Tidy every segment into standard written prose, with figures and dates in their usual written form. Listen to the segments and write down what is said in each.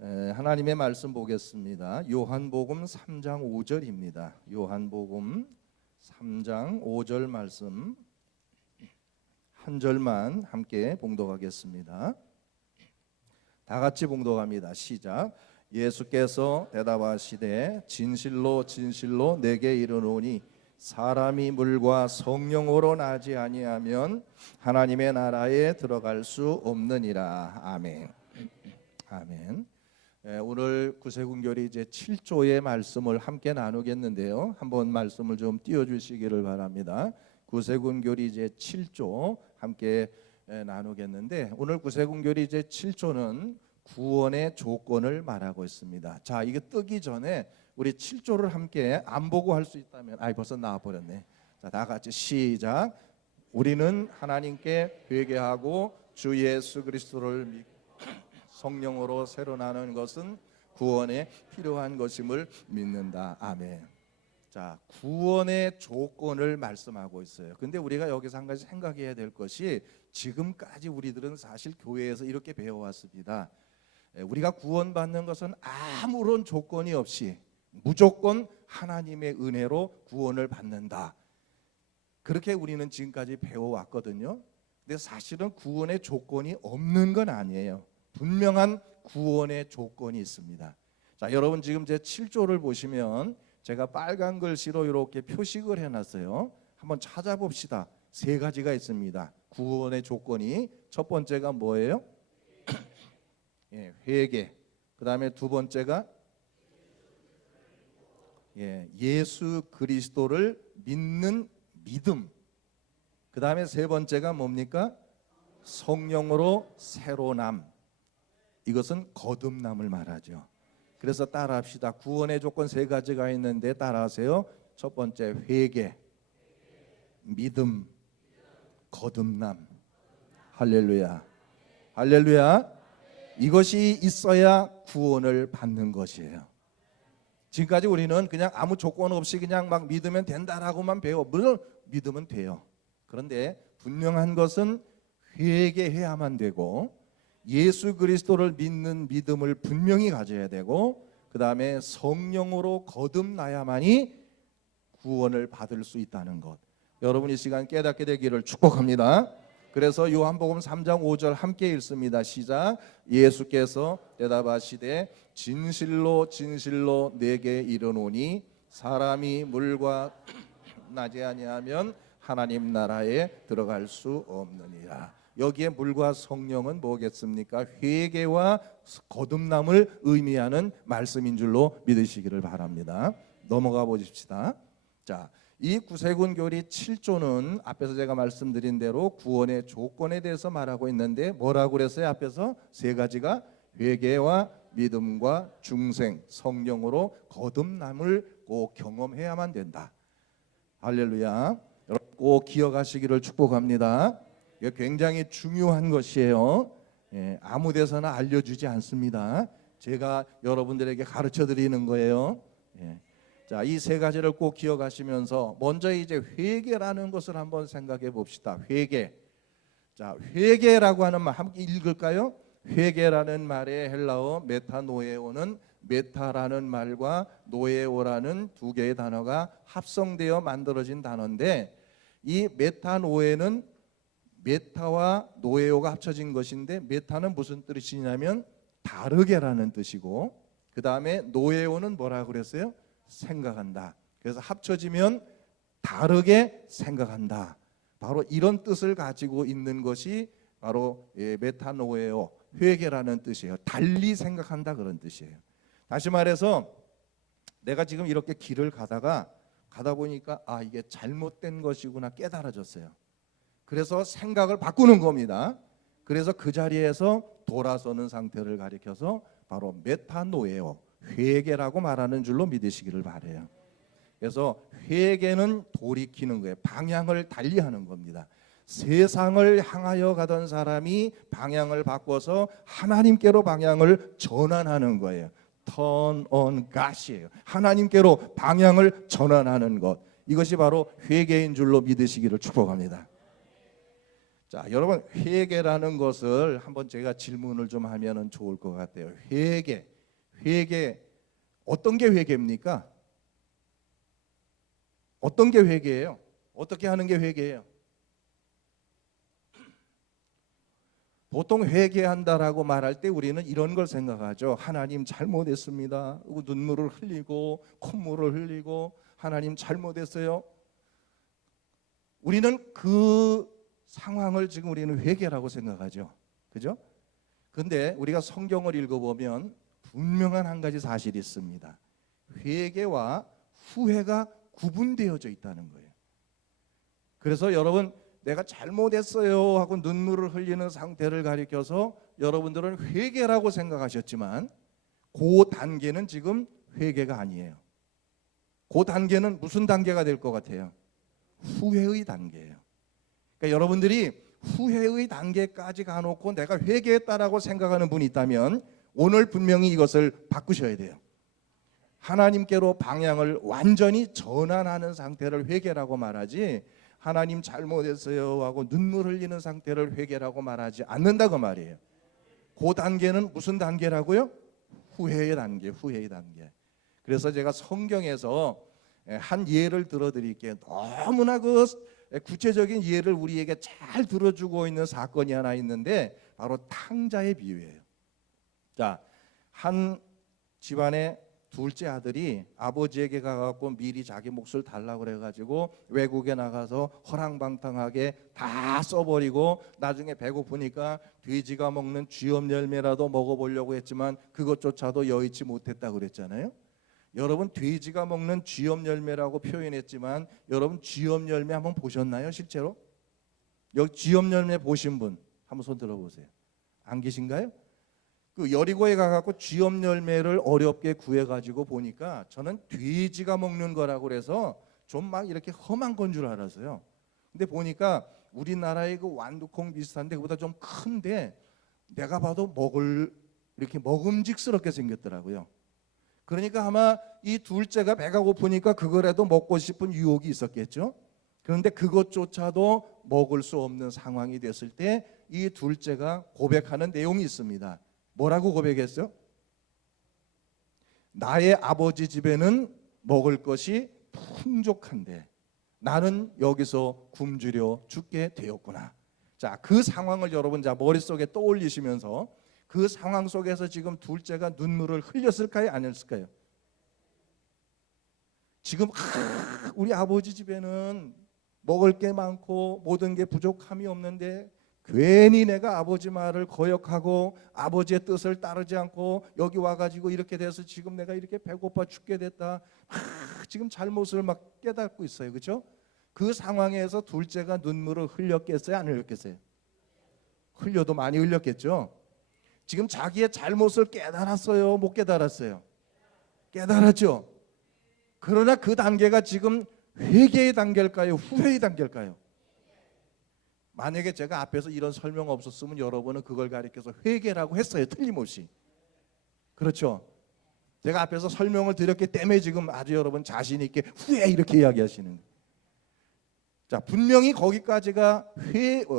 하나님의 말씀 보겠습니다. 요한복음 3장 5절입니다. 요한복음 3장 5절 말씀 한 절만 함께 봉독하겠습니다. 다 같이 봉독합니다. 시작. 예수께서 대답하시되 진실로 진실로 내게 이르노니 사람이 물과 성령으로 나지 아니하면 하나님의 나라에 들어갈 수 없느니라. 아멘. 아멘. 오늘 구세군교리 이제 7조의 말씀을 함께 나누겠는데요. 한번 말씀을 좀 띄워주시기를 바랍니다. 구세군교리 이제 7조 함께 나누겠는데, 오늘 구세군교리 이제 7조는 구원의 조건을 말하고 있습니다. 자, 이게 뜨기 전에 우리 7조를 함께 안 보고 할 수 있다면, 벌써 나와버렸네. 자, 다 같이 시작. 우리는 하나님께 회개하고 주 예수 그리스도를 믿고 성령으로 새로 나는 것은 구원에 필요한 것임을 믿는다. 아멘. 자, 구원의 조건을 말씀하고 있어요. 근데 우리가 여기서 한 가지 생각해야 될 것이, 지금까지 우리들은 사실 교회에서 이렇게 배워왔습니다. 우리가 구원받는 것은 아무런 조건이 없이 무조건 하나님의 은혜로 구원을 받는다. 그렇게 우리는 지금까지 배워왔거든요. 근데 사실은 구원의 조건이 없는 건 아니에요. 분명한 구원의 조건이 있습니다. 자, 여러분 지금 제 7조를 보시면 제가 빨간 글씨로 이렇게 표식을 해놨어요. 한번 찾아봅시다. 세 가지가 있습니다. 구원의 조건이. 첫 번째가 뭐예요? 회개. 그 다음에 두 번째가 예수 그리스도를 믿는 믿음. 그 다음에 세 번째가 뭡니까? 성령으로 새로남. 이것은 거듭남을 말하죠. 그래서 따라합시다. 구원의 조건 세 가지가 있는데 따라하세요. 첫 번째 회개, 믿음, 거듭남. 할렐루야. 할렐루야. 이것이 있어야 구원을 받는 것이에요. 지금까지 우리는 그냥 아무 조건 없이 그냥 막 믿으면 된다라고만 배워. 물론 믿으면 돼요. 그런데 분명한 것은 회개해야만 되고, 예수 그리스도를 믿는 믿음을 분명히 가져야 되고, 그 다음에 성령으로 거듭나야만이 구원을 받을 수 있다는 것, 여러분 이 시간 깨닫게 되기를 축복합니다. 그래서 요한복음 3장 5절 함께 읽습니다. 시작. 예수께서 대답하시되 진실로 진실로 내게 이르노니 사람이 물과 나지 아니하면 하나님 나라에 들어갈 수 없느니라. 여기에 물과 성령은 뭐겠습니까? 회개와 거듭남을 의미하는 말씀인 줄로 믿으시기를 바랍니다. 넘어가 보십시다. 자, 이 구세군교리 7조는 앞에서 제가 말씀드린 대로 구원의 조건에 대해서 말하고 있는데, 뭐라고 그랬어요? 앞에서 세 가지가 회개와 믿음과 중생, 성령으로 거듭남을 꼭 경험해야만 된다. 할렐루야. 여러분 꼭 기억하시기를 축복합니다. 이게 굉장히 중요한 것이에요. 아무 데서나 알려주지 않습니다. 제가 여러분들에게 가르쳐 드리는 거예요. 자, 이 세 가지를 꼭 기억하시면서 먼저 이제 회개라는 것을 한번 생각해 봅시다. 회개. 자, 회개라고 하는 말 함께 읽을까요? 회개라는 말의 헬라어 메타노에오는 메타라는 말과 노에오라는 두 개의 단어가 합성되어 만들어진 단어인데, 이 메타노에는 메타와 노에오가 합쳐진 것인데, 메타는 무슨 뜻이냐면 다르게라는 뜻이고, 그 다음에 노에오는 뭐라고 그랬어요? 생각한다. 그래서 합쳐지면 다르게 생각한다. 바로 이런 뜻을 가지고 있는 것이 바로 메타노에오, 회개라는 뜻이에요. 달리 생각한다, 그런 뜻이에요. 다시 말해서 내가 지금 이렇게 길을 가다 보니까 이게 잘못된 것이구나 깨달아졌어요. 그래서 생각을 바꾸는 겁니다. 그래서 그 자리에서 돌아서는 상태를 가리켜서 바로 메타노에오, 회개라고 말하는 줄로 믿으시기를 바라요. 그래서 회개는 돌이키는 거예요. 방향을 달리하는 겁니다. 세상을 향하여 가던 사람이 방향을 바꿔서 하나님께로 방향을 전환하는 거예요. Turn on God이에요. 하나님께로 방향을 전환하는 것, 이것이 바로 회개인 줄로 믿으시기를 축복합니다. 자, 여러분 회개라는 것을 한번 제가 질문을 좀 하면은 좋을 것 같아요. 회개 어떤 게 회개입니까? 어떤 게 회개예요? 어떻게 하는 게 회개예요? 보통 회개한다라고 말할 때 우리는 이런 걸 생각하죠. 하나님 잘못했습니다. 눈물을 흘리고 콧물을 흘리고 하나님 잘못했어요. 우리는 그 상황을 지금 우리는 회개라고 생각하죠. 그죠? 근데 우리가 성경을 읽어보면 분명한 한 가지 사실이 있습니다. 회개와 후회가 구분되어져 있다는 거예요. 그래서 여러분 내가 잘못했어요 하고 눈물을 흘리는 상태를 가리켜서 여러분들은 회개라고 생각하셨지만 그 단계는 지금 회개가 아니에요. 그 단계는 무슨 단계가 될 것 같아요? 후회의 단계예요. 그러니까 여러분들이 후회의 단계까지 가놓고 내가 회개했다라고 생각하는 분이 있다면 오늘 분명히 이것을 바꾸셔야 돼요. 하나님께로 방향을 완전히 전환하는 상태를 회개라고 말하지, 하나님 잘못했어요 하고 눈물 흘리는 상태를 회개라고 말하지 않는다고 말이에요. 그 단계는 무슨 단계라고요? 후회의 단계, 후회의 단계. 그래서 제가 성경에서 한 예를 들어드릴게요. 너무나 그 구체적인 예를 우리에게 잘 들어주고 있는 사건이 하나 있는데 바로 탕자의 비유예요. 자, 한 집안의 둘째 아들이 아버지에게 가갖고 미리 자기 몫을 달라고 그래가지고 외국에 나가서 허랑방탕하게 다 써버리고 나중에 배고프니까 돼지가 먹는 쥐엄 열매라도 먹어보려고 했지만 그것조차도 여의치 못했다고 그랬잖아요. 여러분 돼지가 먹는 쥐엄 열매라고 표현했지만 여러분 쥐엄 열매 한번 보셨나요? 실제로? 여기 쥐엄 열매 보신 분 한번 손 들어보세요. 안 계신가요? 그 여리고에 가갖고 쥐엄 열매를 어렵게 구해가지고 보니까 저는 돼지가 먹는 거라고 그래서 좀 막 이렇게 험한 건 줄 알았어요. 근데 보니까 우리나라의 그 완두콩 비슷한데 그보다 좀 큰데 내가 봐도 이렇게 먹음직스럽게 생겼더라고요. 그러니까 아마 이 둘째가 배가 고프니까 그거라도 먹고 싶은 유혹이 있었겠죠. 그런데 그것조차도 먹을 수 없는 상황이 됐을 때 이 둘째가 고백하는 내용이 있습니다. 뭐라고 고백했어요? 나의 아버지 집에는 먹을 것이 풍족한데 나는 여기서 굶주려 죽게 되었구나. 자, 그 상황을 여러분 자 머릿속에 떠올리시면서 그 상황 속에서 지금 둘째가 눈물을 흘렸을까요? 아니었을까요? 지금 우리 아버지 집에는 먹을 게 많고 모든 게 부족함이 없는데 괜히 내가 아버지 말을 거역하고 아버지의 뜻을 따르지 않고 여기 와가지고 이렇게 돼서 지금 내가 이렇게 배고파 죽게 됐다. 지금 잘못을 막 깨닫고 있어요. 그렇죠? 그 상황에서 둘째가 눈물을 흘렸겠어요? 안 흘렸겠어요? 흘려도 많이 흘렸겠죠? 지금 자기의 잘못을 깨달았어요? 못 깨달았어요? 깨달았죠? 그러나 그 단계가 지금 회개의 단계일까요? 후회의 단계일까요? 만약에 제가 앞에서 이런 설명 없었으면 여러분은 그걸 가리켜서 회개라고 했어요. 틀림없이. 그렇죠? 제가 앞에서 설명을 드렸기 때문에 지금 아주 여러분 자신 있게 후회 이렇게 이야기하시는 거예요. 자, 분명히 거기까지가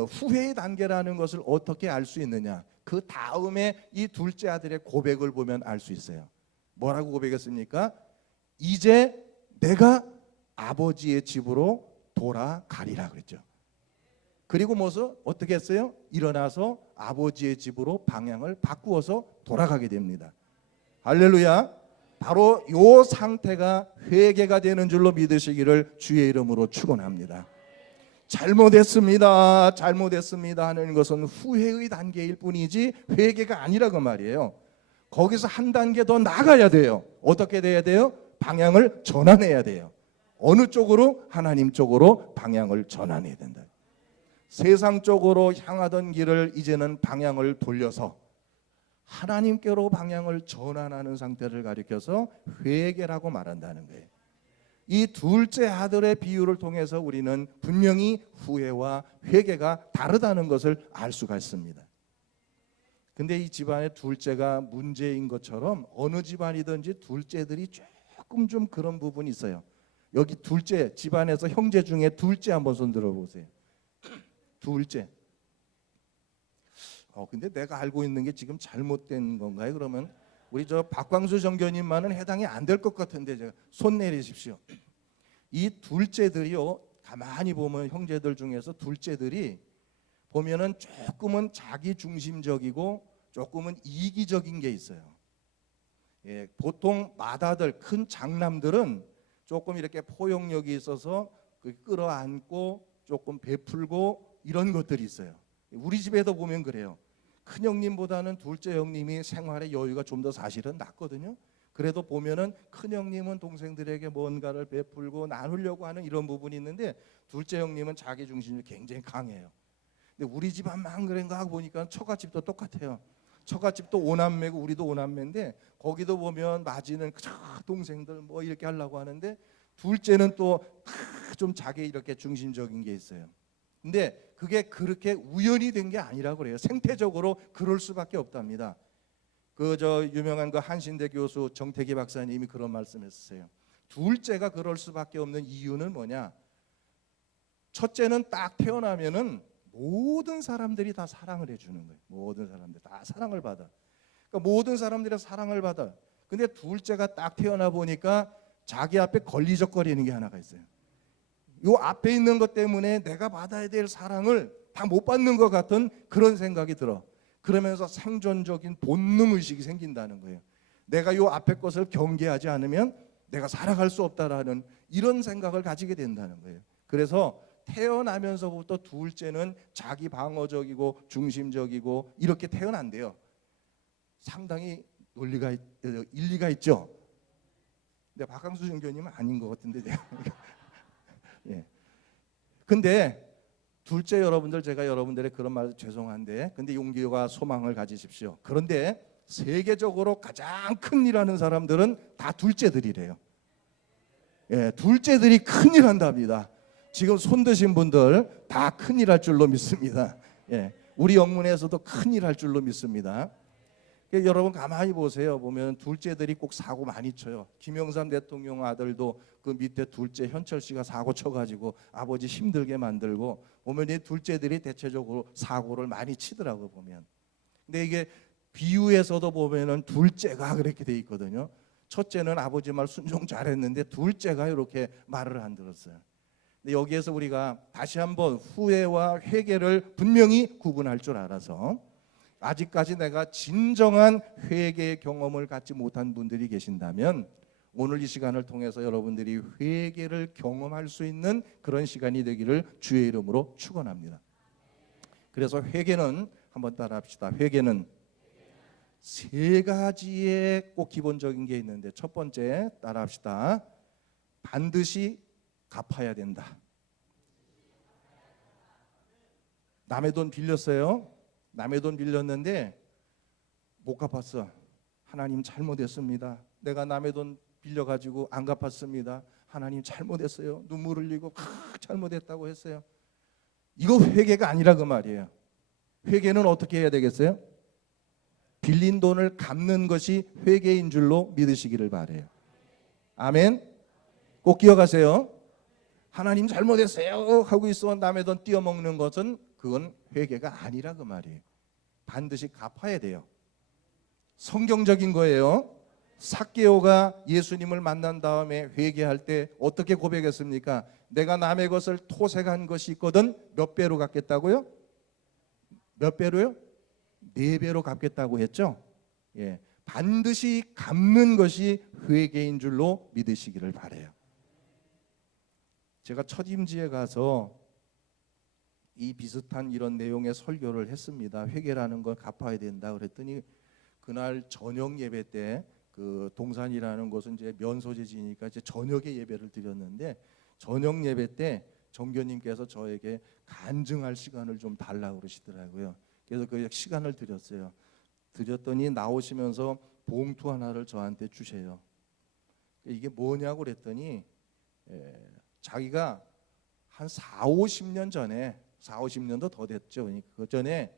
후회의 단계라는 것을 어떻게 알 수 있느냐? 그 다음에 이 둘째 아들의 고백을 보면 알 수 있어요. 뭐라고 고백했습니까? 이제 내가 아버지의 집으로 돌아가리라 그랬죠. 그리고 어떻게 했어요? 일어나서 아버지의 집으로 방향을 바꾸어서 돌아가게 됩니다. 할렐루야. 바로 이 상태가 회개가 되는 줄로 믿으시기를 주의 이름으로 축원합니다. 잘못했습니다 하는 것은 후회의 단계일 뿐이지 회개가 아니라고 말이에요. 거기서 한 단계 더 나가야 돼요. 어떻게 돼야 돼요? 방향을 전환해야 돼요. 어느 쪽으로? 하나님 쪽으로 방향을 전환해야 된다. 세상 쪽으로 향하던 길을 이제는 방향을 돌려서 하나님께로 방향을 전환하는 상태를 가리켜서 회개라고 말한다는 거예요. 이 둘째 아들의 비유를 통해서 우리는 분명히 후회와 회개가 다르다는 것을 알 수가 있습니다. 근데 이 집안의 둘째가 문제인 것처럼 어느 집안이든지 둘째들이 조금 좀 그런 부분이 있어요. 여기 둘째 집안에서 형제 중에 둘째 한번 손 들어보세요. 둘째. 근데 내가 알고 있는 게 지금 잘못된 건가요? 그러면 우리 저 박광수 정교님만은 해당이 안 될 것 같은데 제가 손 내리십시오. 이 둘째들이요, 가만히 보면 형제들 중에서 둘째들이 보면은 조금은 자기 중심적이고 조금은 이기적인 게 있어요. 예, 보통 맏아들 큰 장남들은 조금 이렇게 포용력이 있어서 끌어안고 조금 베풀고 이런 것들이 있어요. 우리 집에도 보면 그래요. 큰 형님보다는 둘째 형님이 생활의 여유가 좀 더 사실은 낫거든요. 그래도 보면은 큰 형님은 동생들에게 뭔가를 베풀고 나누려고 하는 이런 부분이 있는데 둘째 형님은 자기 중심이 굉장히 강해요. 근데 우리 집안만 그런가 하고 보니까 처갓집도 똑같아요. 처갓집도 오남매고 우리도 오남매인데 거기도 보면 맞이는 동생들 뭐 이렇게 하려고 하는데 둘째는 또 좀 자기 이렇게 중심적인 게 있어요. 근데 그게 그렇게 우연이 된 게 아니라고 그래요. 생태적으로 그럴 수밖에 없답니다. 그 저 유명한 그 한신대 교수 정태기 박사님이 그런 말씀했어요. 둘째가 그럴 수밖에 없는 이유는 뭐냐? 첫째는 딱 태어나면은 모든 사람들이 다 사랑을 해주는 거예요. 모든 사람들 다 사랑을 받아. 그러니까 모든 사람들이 사랑을 받아. 근데 둘째가 딱 태어나 보니까 자기 앞에 걸리적거리는 게 하나가 있어요. 요 앞에 있는 것 때문에 내가 받아야 될 사랑을 다 못 받는 것 같은 그런 생각이 들어. 그러면서 생존적인 본능 의식이 생긴다는 거예요. 내가 요 앞에 것을 경계하지 않으면 내가 살아갈 수 없다라는 이런 생각을 가지게 된다는 거예요. 그래서 태어나면서부터 둘째는 자기 방어적이고 중심적이고 이렇게 태어난대요. 상당히 일리가 있죠. 근데 박항수 정교님은 아닌 것 같은데 예. 근데 둘째 여러분들, 제가 여러분들의 그런 말 죄송한데 근데 용기와 소망을 가지십시오. 그런데 세계적으로 가장 큰 일하는 사람들은 다 둘째들이래요. 예, 둘째들이 큰 일 한답니다. 지금 손 드신 분들 다 큰 일 할 줄로 믿습니다. 예, 우리 영문에서도 큰 일 할 줄로 믿습니다. 여러분 가만히 보세요. 보면 둘째들이 꼭 사고 많이 쳐요. 김영삼 대통령 아들도 그 밑에 둘째 현철 씨가 사고 쳐가지고 아버지 힘들게 만들고 보면 이 둘째들이 대체적으로 사고를 많이 치더라고 보면. 근데 이게 비유에서도 보면은 둘째가 그렇게 돼 있거든요. 첫째는 아버지 말 순종 잘했는데 둘째가 이렇게 말을 안 들었어요. 근데 여기에서 우리가 다시 한번 후회와 회개를 분명히 구분할 줄 알아서 아직까지 내가 진정한 회개의 경험을 갖지 못한 분들이 계신다면 오늘 이 시간을 통해서 여러분들이 회개를 경험할 수 있는 그런 시간이 되기를 주의 이름으로 축원합니다. 그래서 회개는 한번 따라합시다. 회개는 세 가지의 꼭 기본적인 게 있는데 첫 번째 따라합시다. 반드시 갚아야 된다. 남의 돈 빌렸어요. 남의 돈 빌렸는데 못 갚았어. 하나님 잘못했습니다. 내가 남의 돈 빌려가지고 안 갚았습니다. 하나님 잘못했어요. 눈물 흘리고 잘못했다고 했어요. 이거 회개가 아니라 그 말이에요. 회개는 어떻게 해야 되겠어요? 빌린 돈을 갚는 것이 회개인 줄로 믿으시기를 바라요. 아멘. 꼭 기억하세요. 하나님 잘못했어요 하고 있어 남의 돈 띄어먹는 것은 그건 회개가 아니라 그 말이에요. 반드시 갚아야 돼요. 성경적인 거예요. 삭개오가 예수님을 만난 다음에 회개할 때 어떻게 고백했습니까? 내가 남의 것을 토색한 것이 있거든 몇 배로 갚겠다고요? 몇 배로요? 4배로 갚겠다고 했죠. 예, 반드시 갚는 것이 회개인 줄로 믿으시기를 바라요. 제가 첫 임지에 가서 이 비슷한 이런 내용의 설교를 했습니다. 회개라는 걸 갚아야 된다 그랬더니 그날 저녁 예배 때 그 동산이라는 곳은 이제 면소재지니까 이제 저녁에 예배를 드렸는데 저녁 예배 때 정교님께서 저에게 간증할 시간을 좀 달라고 그러시더라고요. 그래서 그 시간을 드렸어요. 드렸더니 나오시면서 봉투 하나를 저한테 주세요. 이게 뭐냐고 그랬더니 자기가 한 4, 50년 전에 4, 50년도 더 됐죠. 그 전에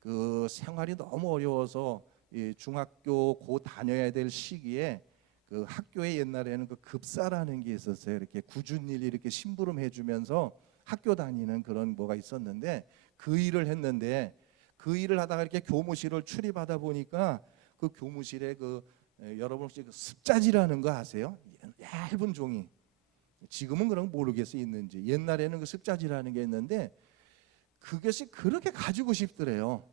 그 생활이 너무 어려워서 중학교 고 다녀야 될 시기에 그 학교에 옛날에는 그 급사라는 게 있었어요. 이렇게 꾸준히 이렇게 심부름 해주면서 학교 다니는 그런 뭐가 있었는데 그 일을 했는데 그 일을 하다가 이렇게 교무실을 출입하다 보니까 그 교무실에 여러분 혹시 그 습자지라는 거 아세요? 얇은 종이. 지금은 그런 거 모르겠어요 있는지. 옛날에는 그 습자지라는 게 있는데 그것이 그렇게 가지고 싶더래요.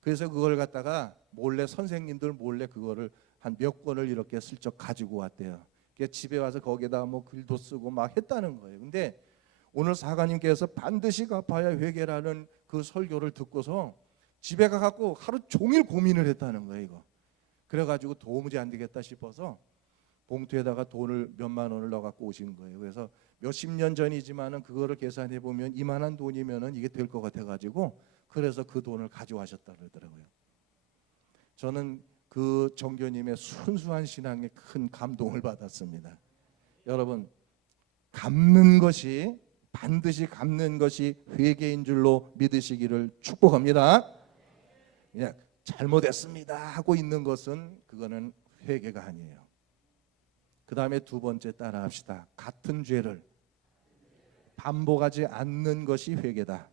그래서 그걸 갖다가 몰래 선생님들 몰래 그거를 한 몇 권을 이렇게 슬쩍 가지고 왔대요. 집에 와서 거기에다 뭐 글도 쓰고 막 했다는 거예요. 근데 오늘 사관님께서 반드시 갚아야 회개라는 그 설교를 듣고서 집에 가갖고 하루 종일 고민을 했다는 거예요. 이거. 그래가지고 도무지 안 되겠다 싶어서 봉투에다가 돈을 몇만 원을 넣어갖고 오신 거예요. 그래서 몇십 년 전이지만은 그거를 계산해 보면 이만한 돈이면은 이게 될 것 같아가지고 그래서 그 돈을 가져와셨다 그러더라고요. 저는 그 정교님의 순수한 신앙에 큰 감동을 받았습니다. 여러분, 갚는 것이 반드시 갚는 것이 회개인 줄로 믿으시기를 축복합니다. 그냥 잘못했습니다 하고 있는 것은 그거는 회개가 아니에요. 그 다음에 두 번째 따라합시다. 같은 죄를 반복하지 않는 것이 회개다.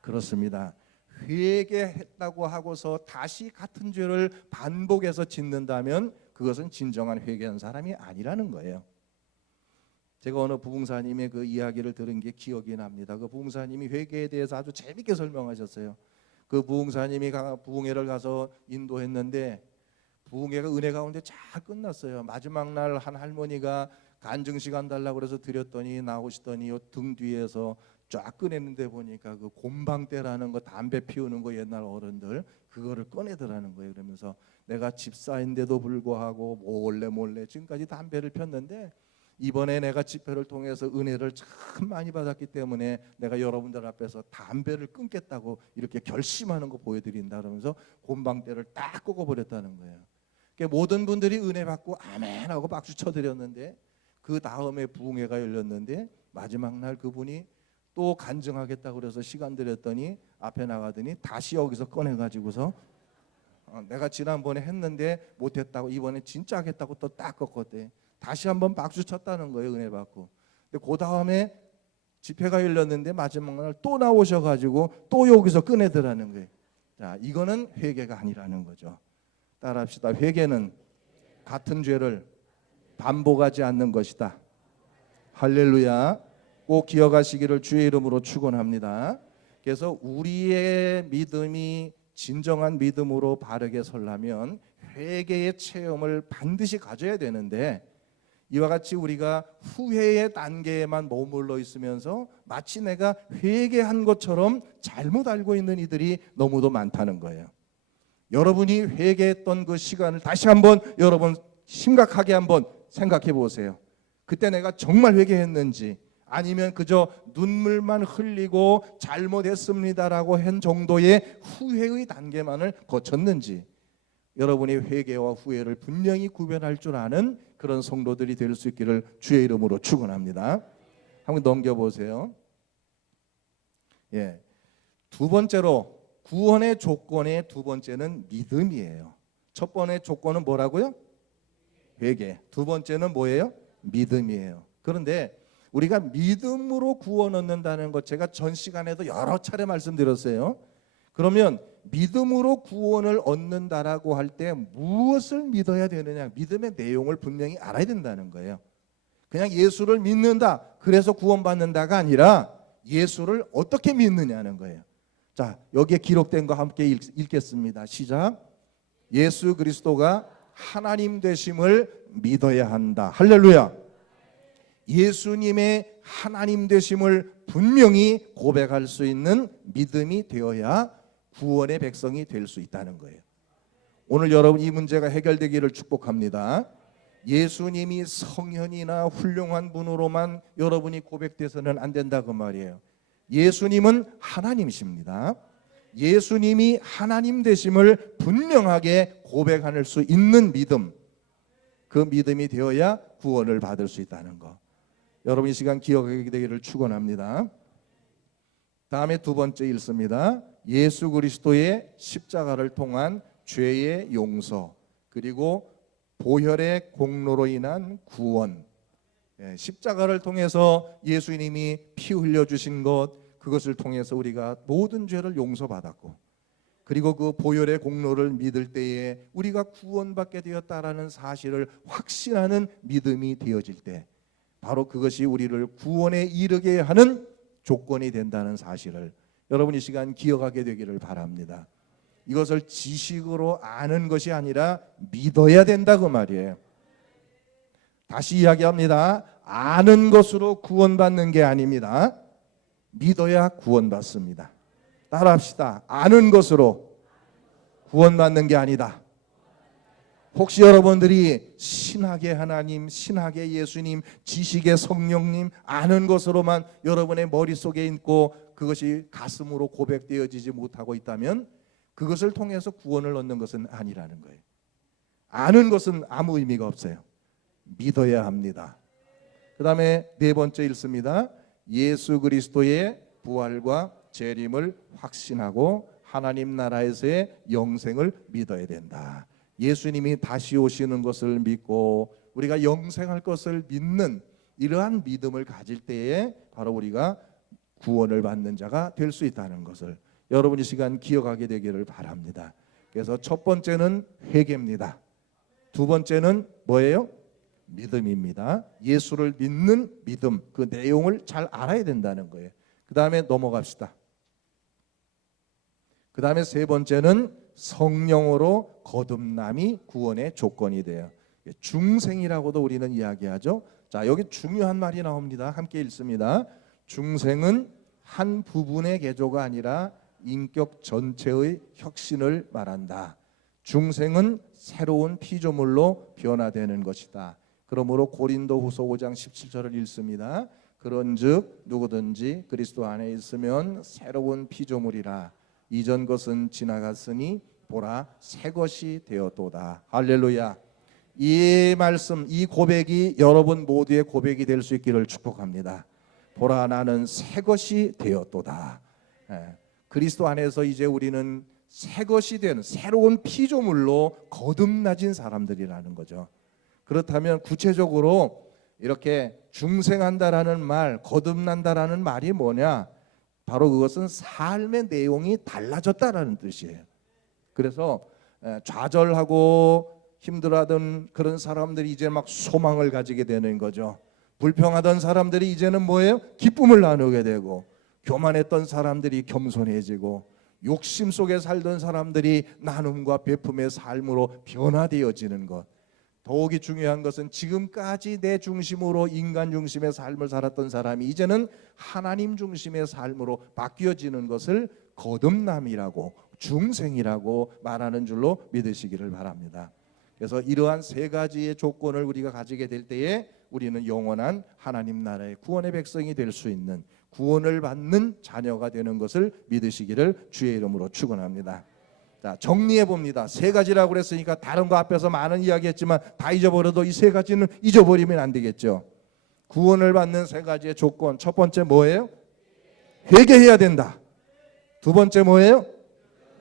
그렇습니다. 회개했다고 하고서 다시 같은 죄를 반복해서 짓는다면 그것은 진정한 회개한 사람이 아니라는 거예요. 제가 어느 부흥사님의 그 이야기를 들은 게 기억이 납니다. 그 부흥사님이 회개에 대해서 아주 재밌게 설명하셨어요. 그 부흥사님이 부흥회를 가서 인도했는데 부흥회가 은혜 가운데 잘 끝났어요. 마지막 날 한 할머니가 간증 시간 달라고 그래서 드렸더니 나오시더니 등 뒤에서 쫙 꺼냈는데 보니까 그 곰방대라는 거 담배 피우는 거 옛날 어른들 그거를 꺼내더라는 거예요. 그러면서 내가 집사인데도 불구하고 몰래 지금까지 담배를 폈는데 이번에 내가 집회를 통해서 은혜를 참 많이 받았기 때문에 내가 여러분들 앞에서 담배를 끊겠다고 이렇게 결심하는 거 보여드린다 그러면서 곰방대를 딱 끄고버렸다는 거예요. 그러니까 모든 분들이 은혜 받고 아멘 하고 박수 쳐드렸는데 그 다음에 부흥회가 열렸는데 마지막 날 그분이 또 간증하겠다고 그래서 시간 드렸더니 앞에 나가더니 다시 여기서 꺼내가지고서 내가 지난번에 했는데 못했다고 이번에 진짜 하겠다고 또 딱 껐대. 다시 한번 박수 쳤다는 거예요. 은혜 받고. 근데 그 다음에 집회가 열렸는데 마지막 날 또 나오셔가지고 또 여기서 꺼내더라는 거예요. 자, 이거는 회개가 아니라는 거죠. 따라합시다. 회개는 같은 죄를 반복하지 않는 것이다. 할렐루야. 꼭 기억하시기를 주의 이름으로 축원합니다. 그래서 우리의 믿음이 진정한 믿음으로 바르게 서려면 회개의 체험을 반드시 가져야 되는데 이와 같이 우리가 후회의 단계에만 머물러 있으면서 마치 내가 회개한 것처럼 잘못 알고 있는 이들이 너무도 많다는 거예요. 여러분이 회개했던 그 시간을 다시 한번 여러분 심각하게 한번 생각해 보세요. 그때 내가 정말 회개했는지 아니면 그저 눈물만 흘리고 잘못했습니다라고 한 정도의 후회의 단계만을 거쳤는지 여러분이 회개와 후회를 분명히 구별할 줄 아는 그런 성도들이 될 수 있기를 주의 이름으로 축원합니다. 한번 넘겨보세요. 두 번째로 구원의 조건의 두 번째는 믿음이에요. 첫 번째 조건은 뭐라고요? 회개. 두 번째는 뭐예요? 믿음이에요. 그런데 우리가 믿음으로 구원 얻는다는 것 제가 전 시간에도 여러 차례 말씀드렸어요. 그러면 믿음으로 구원을 얻는다라고 할 때 무엇을 믿어야 되느냐? 믿음의 내용을 분명히 알아야 된다는 거예요. 그냥 예수를 믿는다 그래서 구원받는다가 아니라 예수를 어떻게 믿느냐는 거예요. 자, 여기에 기록된 거 함께 읽겠습니다. 시작. 예수 그리스도가 하나님 되심을 믿어야 한다. 할렐루야. 예수님의 하나님 되심을 분명히 고백할 수 있는 믿음이 되어야 구원의 백성이 될 수 있다는 거예요. 오늘 여러분 이 문제가 해결되기를 축복합니다. 예수님이 성현이나 훌륭한 분으로만 여러분이 고백돼서는 안 된다고 말이에요. 예수님은 하나님이십니다. 예수님이 하나님 되심을 분명하게 고백할 수 있는 믿음, 그 믿음이 되어야 구원을 받을 수 있다는 것. 여러분 이 시간 기억하게 되기를 축원합니다. 다음에 두 번째 읽습니다. 예수 그리스도의 십자가를 통한 죄의 용서 그리고 보혈의 공로로 인한 구원. 십자가를 통해서 예수님이 피 흘려주신 것 그것을 통해서 우리가 모든 죄를 용서받았고, 그리고 그 보혈의 공로를 믿을 때에 우리가 구원받게 되었다라는 사실을 확신하는 믿음이 되어질 때, 바로 그것이 우리를 구원에 이르게 하는 조건이 된다는 사실을 여러분 이 시간 기억하게 되기를 바랍니다. 이것을 지식으로 아는 것이 아니라 믿어야 된다 그 말이에요. 다시 이야기합니다. 아는 것으로 구원받는 게 아닙니다. 믿어야 구원받습니다. 따라합시다. 아는 것으로 구원받는 게 아니다. 혹시 여러분들이 신학의 하나님, 신학의 예수님, 지식의 성령님 아는 것으로만 여러분의 머릿속에 있고 그것이 가슴으로 고백되어지지 못하고 있다면 그것을 통해서 구원을 얻는 것은 아니라는 거예요. 아는 것은 아무 의미가 없어요. 믿어야 합니다. 그 다음에 네 번째 읽습니다. 예수 그리스도의 부활과 재림을 확신하고 하나님 나라에서의 영생을 믿어야 된다. 예수님이 다시 오시는 것을 믿고 우리가 영생할 것을 믿는 이러한 믿음을 가질 때에 바로 우리가 구원을 받는 자가 될 수 있다는 것을 여러분 이 시간 기억하게 되기를 바랍니다. 그래서 첫 번째는 회개입니다. 두 번째는 뭐예요? 믿음입니다. 예수를 믿는 믿음, 그 내용을 잘 알아야 된다는 거예요. 그 다음에 넘어갑시다. 그 다음에 세 번째는 성령으로 거듭남이 구원의 조건이 돼요. 중생이라고도 우리는 이야기하죠. 자, 여기 중요한 말이 나옵니다. 함께 읽습니다. 중생은 한 부분의 개조가 아니라 인격 전체의 혁신을 말한다. 중생은 새로운 피조물로 변화되는 것이다. 그러므로 고린도후서 5장 17절을 읽습니다. 그런즉 누구든지 그리스도 안에 있으면 새로운 피조물이라. 이전 것은 지나갔으니 보라 새 것이 되었도다. 할렐루야. 이 말씀, 이 고백이 여러분 모두의 고백이 될 수 있기를 축복합니다. 보라 나는 새 것이 되었도다. 그리스도 안에서 이제 우리는 새 것이 된 새로운 피조물로 거듭나진 사람들이라는 거죠. 그렇다면 구체적으로 이렇게 중생한다라는 말, 거듭난다라는 말이 뭐냐? 바로 그것은 삶의 내용이 달라졌다라는 뜻이에요. 그래서 좌절하고 힘들어하던 그런 사람들이 이제 막 소망을 가지게 되는 거죠. 불평하던 사람들이 이제는 뭐예요? 기쁨을 나누게 되고, 교만했던 사람들이 겸손해지고, 욕심 속에 살던 사람들이 나눔과 베품의 삶으로 변화되어지는 것. 더욱이 중요한 것은 지금까지 내 중심으로 인간 중심의 삶을 살았던 사람이 이제는 하나님 중심의 삶으로 바뀌어지는 것을 거듭남이라고, 중생이라고 말하는 줄로 믿으시기를 바랍니다. 그래서 이러한 세 가지의 조건을 우리가 가지게 될 때에 우리는 영원한 하나님 나라의 구원의 백성이 될 수 있는, 구원을 받는 자녀가 되는 것을 믿으시기를 주의 이름으로 축원합니다. 자, 정리해 봅니다. 세 가지라고 그랬으니까 다른 거 앞에서 많은 이야기했지만 다 잊어버려도 이 세 가지는 잊어버리면 안 되겠죠. 구원을 받는 세 가지의 조건. 첫 번째 뭐예요? 회개해야 된다. 두 번째 뭐예요?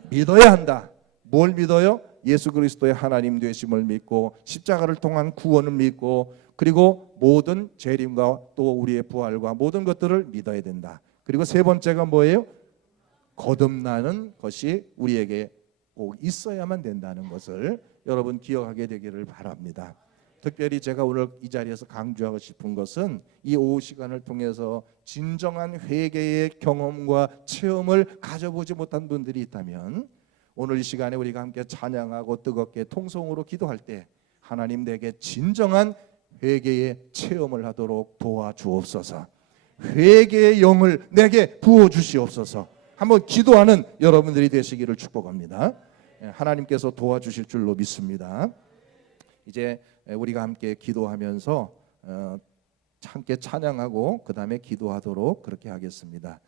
믿어야 한다. 뭘 믿어요? 예수 그리스도의 하나님 되심을 믿고 십자가를 통한 구원을 믿고, 그리고 모든 재림과 또 우리의 부활과 모든 것들을 믿어야 된다. 그리고 세 번째가 뭐예요? 거듭나는 것이 우리에게 꼭 있어야만 된다는 것을 여러분 기억하게 되기를 바랍니다. 특별히 제가 오늘 이 자리에서 강조하고 싶은 것은 이 오후 시간을 통해서 진정한 회개의 경험과 체험을 가져보지 못한 분들이 있다면 오늘 이 시간에 우리가 함께 찬양하고 뜨겁게 통성으로 기도할 때 하나님 내게 진정한 회개의 체험을 하도록 도와주옵소서. 회개의 영을 내게 부어주시옵소서. 한번 기도하는 여러분들이 되시기를 축복합니다. 하나님께서 도와주실 줄로 믿습니다. 이제 우리가 함께 기도하면서 함께 찬양하고 그 다음에 기도하도록 그렇게 하겠습니다.